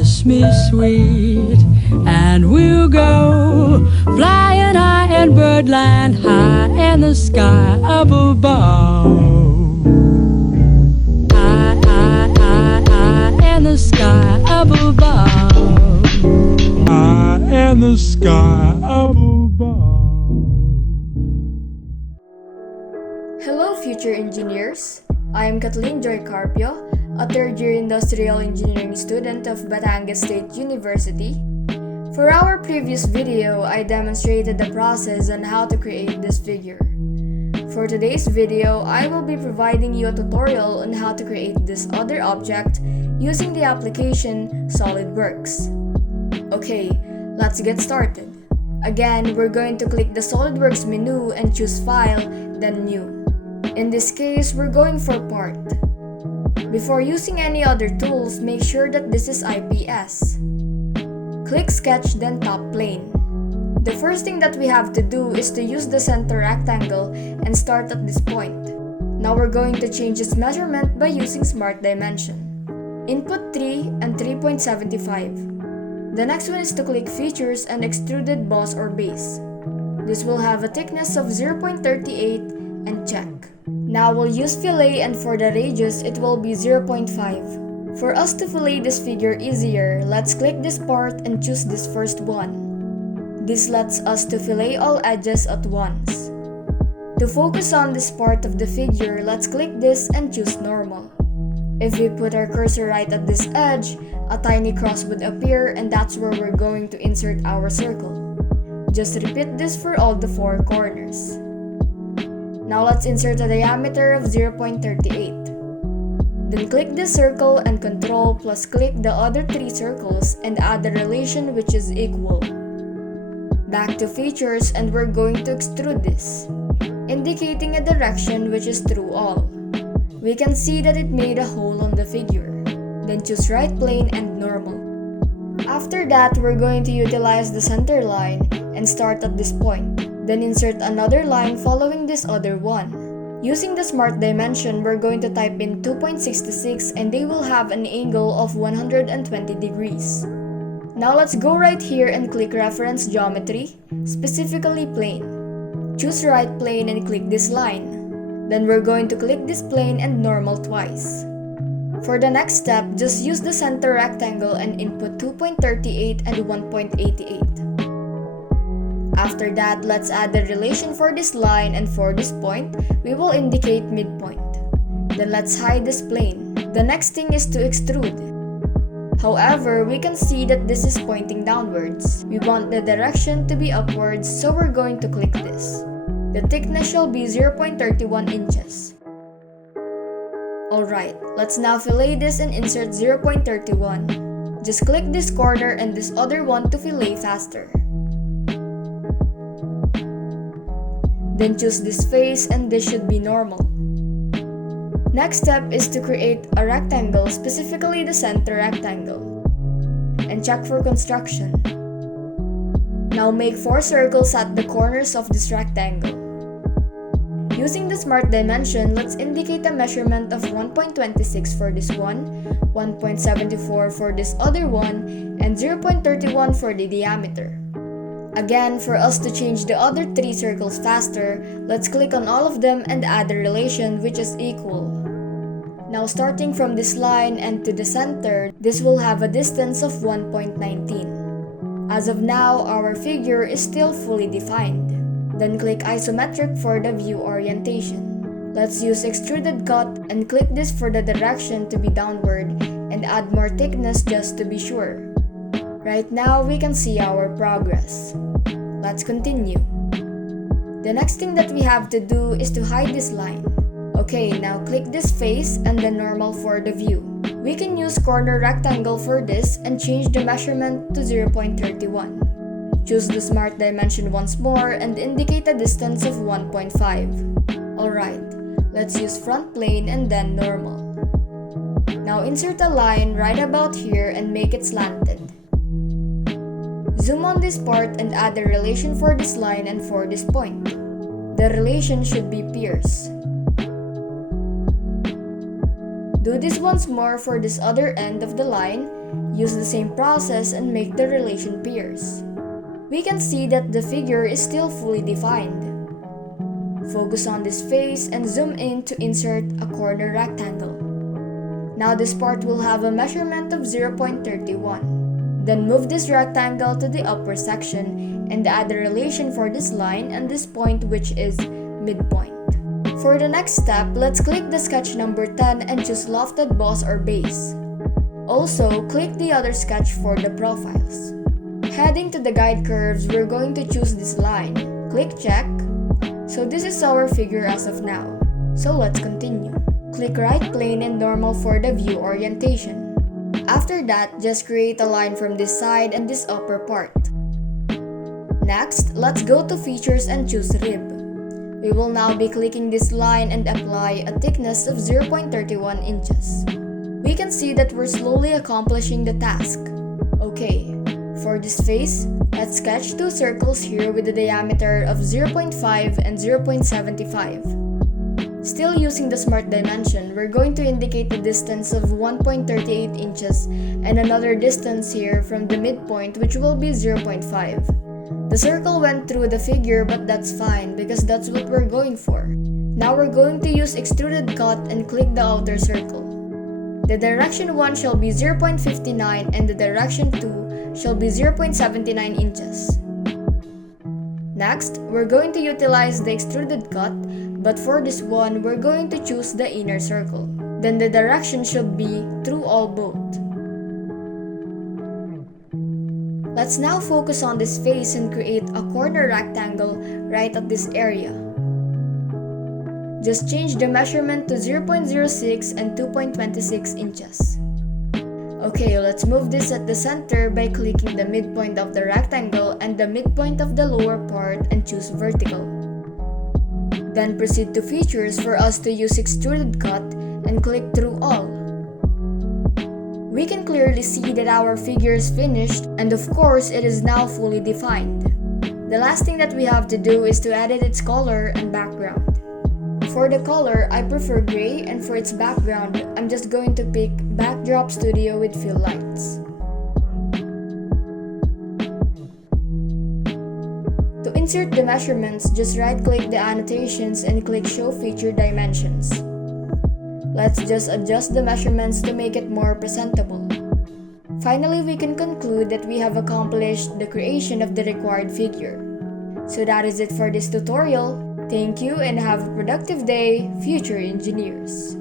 kiss me sweet, and we'll go flying high in birdland, high in the sky above. High in the sky above. High in the sky above. Hello, future engineers. I am Kathleen Joy Carpio, a third-year industrial engineering student of Batangas State University. For our previous video, I demonstrated the process on how to create this figure. For today's video, I will be providing you a tutorial on how to create this other object using the application SolidWorks. Okay, let's get started. Again, we're going to click the SolidWorks menu and choose File, then New. In this case, we're going for Part. Before using any other tools, make sure that this is IPS. Click Sketch, then Top Plane. The first thing that we have to do is to use the center rectangle and start at this point. Now we're going to change its measurement by using Smart Dimension. Input 3 and 3.75. The next one is to click Features and Extruded Boss or Base. This will have a thickness of 0.38 and check. Now we'll use Fillet, and for the radius it will be 0.5. For us to fillet this figure easier, let's click this part and choose this first one. This lets us to fillet all edges at once. To focus on this part of the figure, let's click this and choose Normal. If we put our cursor right at this edge, a tiny cross would appear, and that's where we're going to insert our circle. Just repeat this for all the four corners. Now let's insert a diameter of 0.38. Then click this circle and Ctrl plus click the other three circles and add the relation which is equal. Back to Features, and we're going to extrude this, indicating a direction which is through all. We can see that it made a hole on the figure. Then choose Right Plane and Normal. After that, we're going to utilize the center line and start at this point. Then insert another line following this other one. Using the Smart Dimension, we're going to type in 2.66 and they will have an angle of 120 degrees. Now let's go right here and click Reference Geometry, specifically Plane. Choose Right Plane and click this line. Then we're going to click this plane and Normal twice. For the next step, just use the center rectangle and input 2.38 and 1.88. After that, let's add the relation for this line, and for this point, we will indicate midpoint. Then let's hide this plane. The next thing is to extrude. However, we can see that this is pointing downwards. We want the direction to be upwards, so we're going to click this. The thickness shall be 0.31 inches. Alright, let's now fillet this and insert 0.31. Just click this corner and this other one to fillet faster. Then choose this face and this should be normal. Next step is to create a rectangle, specifically the center rectangle. And check for construction. Now make 4 circles at the corners of this rectangle. Using the Smart Dimension, let's indicate a measurement of 1.26 for this one, 1.74 for this other one, and 0.31 for the diameter. Again, for us to change the other 3 circles faster, let's click on all of them and add the relation which is equal. Now starting from this line and to the center, this will have a distance of 1.19. As of now, our figure is still fully defined. Then click Isometric for the view orientation. Let's use Extruded Cut and click this for the direction to be downward and add more thickness just to be sure. Right now, we can see our progress. Let's continue. The next thing that we have to do is to hide this line. Okay, now click this face and then Normal for the view. We can use corner rectangle for this and change the measurement to 0.31. Choose the Smart Dimension once more and indicate a distance of 1.5. Alright, let's use front plane and then Normal. Now insert a line right about here and make it slanted. Zoom on this part and add the relation for this line and for this point. The relation should be pierce. Do this once more for this other end of the line Use the same process and make the relation pairs. We can see that the figure is still fully defined. Focus on this face and zoom in to insert a corner rectangle. Now this part will have a measurement of 0.31. Then move this rectangle to the upper section and add a relation for this line and this point, which is midpoint. For the next step, let's click the sketch number 10 and choose lofted boss or base. Also, click the other sketch for the profiles. Heading to the guide curves, we're going to choose this line. Click check. So this is our figure as of now. So let's continue. Click right plane and normal for the view orientation. After that, just create a line from this side and this upper part. Next, let's go to features and choose rib. We will now be clicking this line and apply a thickness of 0.31 inches. We can see that we're slowly accomplishing the task. Okay, for this face, let's sketch two circles here with a diameter of 0.5 and 0.75. Still using the smart dimension, we're going to indicate a distance of 1.38 inches and another distance here from the midpoint, which will be 0.5. The circle went through the figure, but that's fine because that's what we're going for. Now we're going to use Extruded Cut and click the outer circle. The direction 1 shall be 0.59 and the direction 2 shall be 0.79 inches. Next, we're going to utilize the Extruded Cut, but for this one, we're going to choose the inner circle. Then the direction should be through all both. Let's now focus on this face and create a corner rectangle right at this area. Just change the measurement to 0.06 and 2.26 inches. Okay, let's move this at the center by clicking the midpoint of the rectangle and the midpoint of the lower part and choose vertical. Then proceed to features for us to use Extruded Cut and click through all. We can clearly see that our figure is finished and of course it is now fully defined. The last thing that we have to do is to edit its color and background. For the color, I prefer gray, and for its background, I'm just going to pick Backdrop Studio with fill lights. To insert the measurements, just right-click the annotations and click Show Feature Dimensions. Let's just adjust the measurements to make it more presentable. Finally, we can conclude that we have accomplished the creation of the required figure. So that is it for this tutorial. Thank you and have a productive day, future engineers.